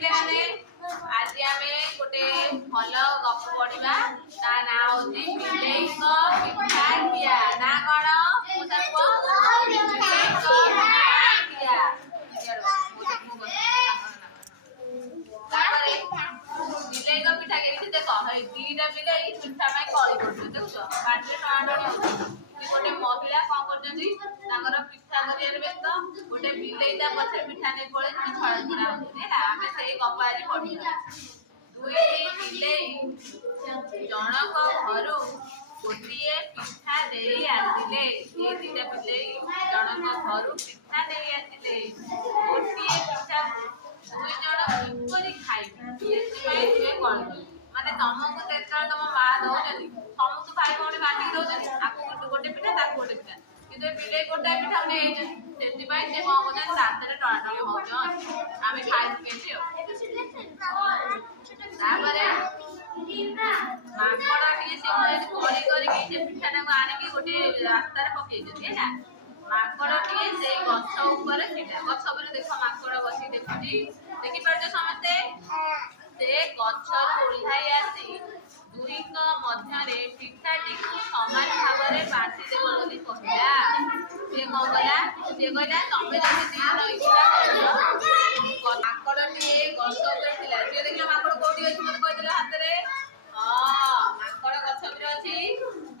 ପିଲାମାନେ ଆଜି ଆମେ ଗୋଟେ ଭଲ ଗପ ପଢିବା। ତା ନାଁ ହଉଛି ବିଲେଇଙ୍କ ପିଠା ଖିଆ। ନା କଣ? ବିଲେଇଙ୍କ ପିଠା ଖିଆ। ତାପରେ ବିଲେଇଙ୍କ ପିଠା କେମିତି ଦେଖ ଦିଟା ବିଲେଇ ପିଠା ପାଇଁ କଳି କରୁଛନ୍ତି। ଦେଖୁଛ ପାଟିରେ ଟଣାଟଣି ହଉଛି। ଗୋଟେ ମହିଳା କଣ କରୁଛନ୍ତି ତାଙ୍କର ପିଠା କରିବାରେ ବ୍ୟସ୍ତ। ଗୋଟେ ବିଲେଇ ତା ପଛରେ ପିଠା ନେଇ ପଳେଇଛି ଛଳ ଛଳା ହଉଛନ୍ତି ହେଲା। ଆମେ ସେଇ ଗପ ଆଜି ପଢିବା। ଦୁଇଟି ବିଲେଇ ଜଣଙ୍କ ଘରୁ ଗୋଟିଏ ପିଠା ଦେଇ ଆସିଲେ। ଏ ଦିଟା ବିଲେଇ ଜଣଙ୍କ ଘରୁ ପିଠା ଦେଇ ଆସିଲେ। ଗୋଟିଏ ପିଠା ଦୁଇ ଜଣ କିପରି ଖାଇବେ ସେଥିପାଇଁ ସେ କଳି। ମାନେ ତମକୁ ଯେତେବେଳେ ତମ ମା ଦଉଛନ୍ତି ସମସ୍ତ ଭାଇ ଭଉଣୀ ବାଣ୍ଟିକି ଦଉଛନ୍ତି। ଆକୁ ଗୋଟେ ପିଠା ତାକୁ ଗୋଟେ ପିଠା। କିନ୍ତୁ ଏ ବିଲେଇ ଗୋଟାଏ ପିଠା ନେଇଛନ୍ତି। ସେଥିପାଇଁ ସେ କଣ କରୁଛନ୍ତି ଦାନ୍ତରେ ଟଣାଟଣି ହଉଛନ୍ତି। ଆମେ ଖାଇବୁ କେମିତି ଆଉ। ତାପରେ ମାଙ୍କଡ ଟିକେ ସେ କଳି କରିକି ସେ ପିଠାଟାକୁ ଆଣିକି ଗୋଟେ ରାସ୍ତାରେ ପକେଇଛନ୍ତି ହେଲା। ମାଙ୍କଡଟିଏ ସେଇ ଗଛ ଉପରେ ଥିଲା। ଗଛ ଉପରେ ଦେଖ ମାଙ୍କଡ ବସିକି ଦେଖୁଛି। ଦେଖିପାରୁଛ ସମସ୍ତେ? ସେ ଗଛରୁ ଓହ୍ଲାଇ ଆସି ଦୁହିଁଙ୍କ ମଧ୍ୟରେ ପିଠାଟିକୁ ସମାନ ଭାବରେ ବାଣ୍ଟି ଦେବ ବୋଲି କହିଲା। ସେ କଣ କଲା? ସେ କହିଲା ତମେ ଯଦି ଦିନ ଇଚ୍ଛା କରୁଛ। ମାଙ୍କଡଟିଏ ଗଛ ଉପରେ ଥିଲା। ଯିଏ ଦେଖିଲା ମାଙ୍କଡ କୋଉଠି ଅଛି ମତେ କହିଦେଲା ହାତରେ। ହଁ ମାଙ୍କଡ ଗଛ ଉପରେ ଅଛି।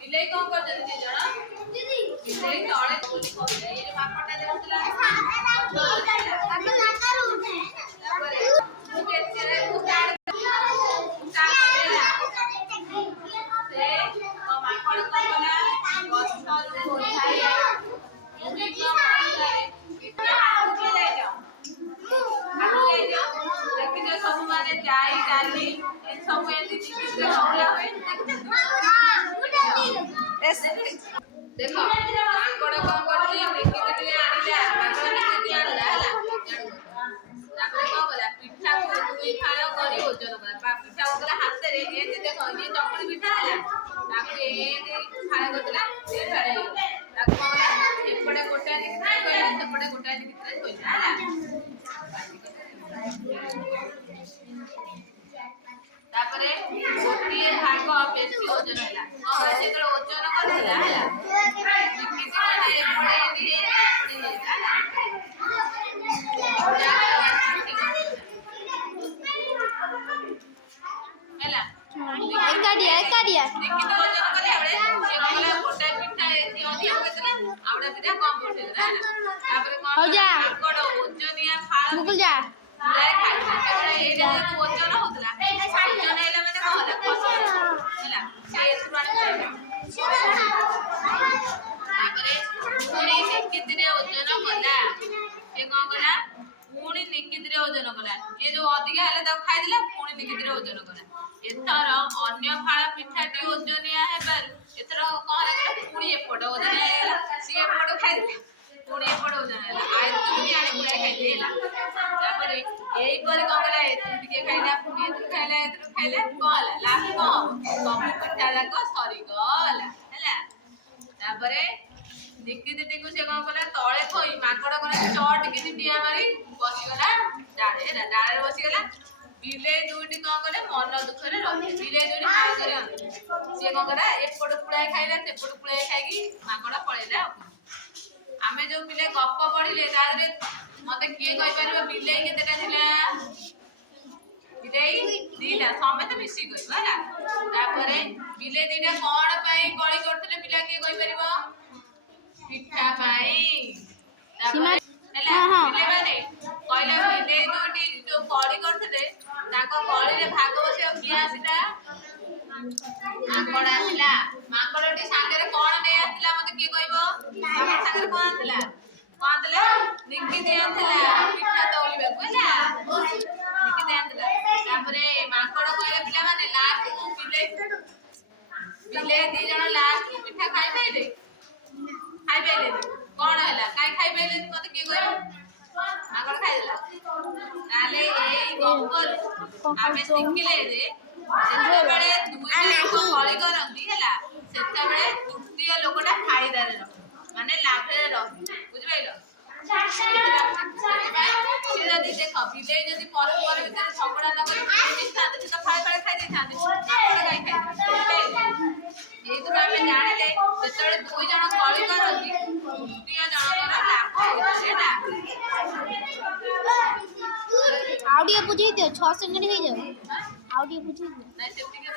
ବିଲେଇ କଣ କରୁଛନ୍ତି ଦି ଜଣ? ବିଲେଇ ତଳେ ବୋଲି କହିଲେ। ଏଇ ଯୋଉ ମାଙ୍କଡଟା ଦେଖୁଥିଲା ସବୁ ମାନେ ଯାଇ ଡାଲି ଏସବୁ ଏମିତି ଦେଖ ମାଙ୍କଡ କଣ କରୁଛି ନିକିତି ଆଣିଲା। ଆଣିଲା ହେଲା। ତାପରେ କଣ କଲା ପିଠାକୁ ଦୁଇ ଫାଳ କରି ଓଜନ କଲା। ପିଠା କଲା ହାତରେ ଏମିତି ଦେଖ ଇଏ ଚକୁଳି ପିଠା ହେଲା। ତାକୁ ଏମିତି ଫାଳ କରିଦେଲା ଦୁଇ ଫାଳ ହେଇଗଲା। ତାକୁ କଣ କଲା ଏପଟେ ଗୋଟାଏ ନିକିତିରେ ଥୋଇଲା ସେପଟେ ଗୋଟାଏ ନିକିତିରେ ଥୋଇଲା ହେଲା। ତାପରେ ଗୋଟିଏ ଭାଗ ବେଶୀ ଓଜନ ହେଲା। ଯେତେବେଳେ ଓଜନ କରିଥିଲା ହେଲା ନିକିତି ମାନେ ଏପଟେ ଏମିତି ହେଇଥିଲା ହେଲା। ଏକାଟିଆ ନିକିତି ଓଜନ କଲା ବେଳେ ସେ କଣ କଲା ଗୋଟାଏ ପିଠା ଏଠି ଅଧିକ ପକେଇଦେଲା ଆଉ ଗୋଟେ ପିଠା କମ ପକେଇଦେଲା ହେଲା। ତାପରେ କଣ କଲା ମାଙ୍କଡ ଓଜନିଆ ଫାଳ ପୁଳାଏ ଖାଇଥିଲା। କେବଳ ଏଇଟା ଯେହେତୁ ଓଜନ ହଉଥିଲା ଓଜନ ହେଲା ମାନେ କଣ ହେଲା ଖସିଗଲା ହେଲା। ସେ ଏଥିରୁ ଆଣି ଖାଇଲା। ତାପରେ ପୁଣି ନିକିତିରେ ଓଜନ କଲା। ସେ କଣ କଲା ପୁଣି ନିକିତିରେ ଓଜନ କଲା। ଏ ଯୋଉ ଅଧିକା ହେଲା ତାକୁ ଖାଇଦେଲା ପୁଣି ନିକିତିରେ ଓଜନ କଲା। ଏଥର ଅନ୍ୟ ଫାଳ ପିଠାଟି ଓଜନିଆ ହେବାରୁ ଏଥର କଣ ହେଲା ପୁଣି ଏପଟ ଓଜନିଆ ହେଇଗଲା। ସିଏ ଏପଟ ଖାଇଦେଲା ପୁଣି ଏପଟ ଓଜନ ହେଲା। ଏଥିରୁ ବି ଆଣି ପୁଳାଏ ଖାଇଲେ ହେଲା। ତାପରେ ଏଇପରି କଣ କଲା ଏଥିରୁ ଟିକେ ଖାଇଲା ପୁଣି ଏଥିରୁ ଖାଇଲା ଏଥିରୁ ଖାଇଲା କଣ ହେଲା ଲାଷ୍ଟ କଣ ସବୁ ପିଠା ଯାକ ସରିଗଲା ହେଲା। ତାପରେ ନିକିତିଟିକୁ ସେ କଣ କଲା ତଳେ ଥୋଇ ମାଙ୍କଡ କଲା ଚଟିକି ଡିଆଁ ମାରି ବସିଗଲା ଡାଳେ ହେଲା। ଡାଳରେ ବସିଗଲା। ବିଲେଇ ଦୁଇଟି କଣ କଲେ ମନ ଦୁଃଖରେ ରହିଲେ। ବିଲେଇ ଦୁଇଟି ହାଁ କରି ଅନେଇଲେ। ସିଏ କଣ କଲା ଏପଟ ପୁଳାଏ ଖାଇଲା ସେପଟ ପୁଳାଏ ଖାଇକି ମାଙ୍କଡ ପଳେଇଲା। ଆମେ ଯୋଉ ବିଲେଇ ଗପ ପଢିଲେ ତା ଦେହରେ ମତେ କିଏ କହିପାରିବ ବିଲେଇ କେତେଟା ଥିଲା? ବିଲେଇ ଦିଟା ସମସ୍ତେ ମିଶିକି କହିବ ହେଲା। ତାପରେ ବିଲେଇ ଦିଟା କଣ ପାଇଁ କଳି କରୁଥିଲେ ପିଲା କିଏ କହିପାରିବ? ପିଠା ପାଇଁ। ତାପରେ ହେଲା ବିଲେଇ ମାନେ କହିଲା ବିଲେଇ ଦୁଇଟି ଯୋଉ କଳି କରୁଥିଲେ ତାଙ୍କ କଳିରେ ଭାଗ ବସିବାକୁ କିଏ ଆସିଲା? ମାଙ୍କଡ ଆସିଲା। ମାଙ୍କଡଟି ସାଙ୍ଗରେ କଣ ନେଇ ଆସିଥିଲା ମତେ କିଏ କହିବ? ମାଙ୍କଡ ସାଙ୍ଗରେ କଣ ଆଣିଥିଲା? କଣ ଆଣିଥିଲା? ନିକିତି ଆଣିଥିଲା ପିଠା ତଉଳିବାକୁ ହେଲା। ନିକିତି ଆଣିଥିଲା। ତାପରେ ମାଙ୍କଡ କହିଲେ ପିଲାମାନେ ଲାଷ୍ଟକୁ ବିଲେଇ ଦି ଜଣ ଲାଷ୍ଟକୁ ପିଠା ଖାଇପାଇଲେ? ଖାଇପାଇଲେନି। କଣ ହେଲା କାଇଁ ଖାଇପାଇଲେନି ମତେ କିଏ କହିବ? ମାଙ୍କଡ ଖାଇଦେଲା। ତାହେଲେ ଏଇ ଗପରୁ ଆମେ ଶିଖିଲେ ଯେ ଯେତେବେଳେ ଦୁଇଟା ଲୋକ କଳି କରନ୍ତି ହେଲା ସେତେବେଳେ ତୃତୀୟ ଲୋକଟା ଫାଇଦାରେ ରହେ ମାନେ ଲାଭରେ ରହେ। ବୁଝିପାରିଲ? ସେ ଯଦି ଦେଖ ବିଲେଇ ଯଦି ପରସ୍ପର ଭିତରେ ଝଗଡ଼ା ନ କରି ମିଶିଥାନ୍ତେ ସେ ତ ଫାଳେ ଫାଳେ ଖାଇ ଦେଇଥାନ୍ତେ ଏଇଥିରୁ ଆମେ ଜାଣିଲେ ଯେତେବେଳେ ଦୁଇ ଜଣ କଳି କରନ୍ତି ତୃତୀୟ ଜଣଙ୍କର ଲାଭ ହୋଇଥାଏ ହେଲା ଆଉ ଟିକେ ବୁଝେଇ ଦିଅ 6 ସେକେଣ୍ଡ ହେଇଯାଉ ଆଉ ଟିକେ ବୁଝେଇ ଦିଅ ନାଇଁ ସେତିକି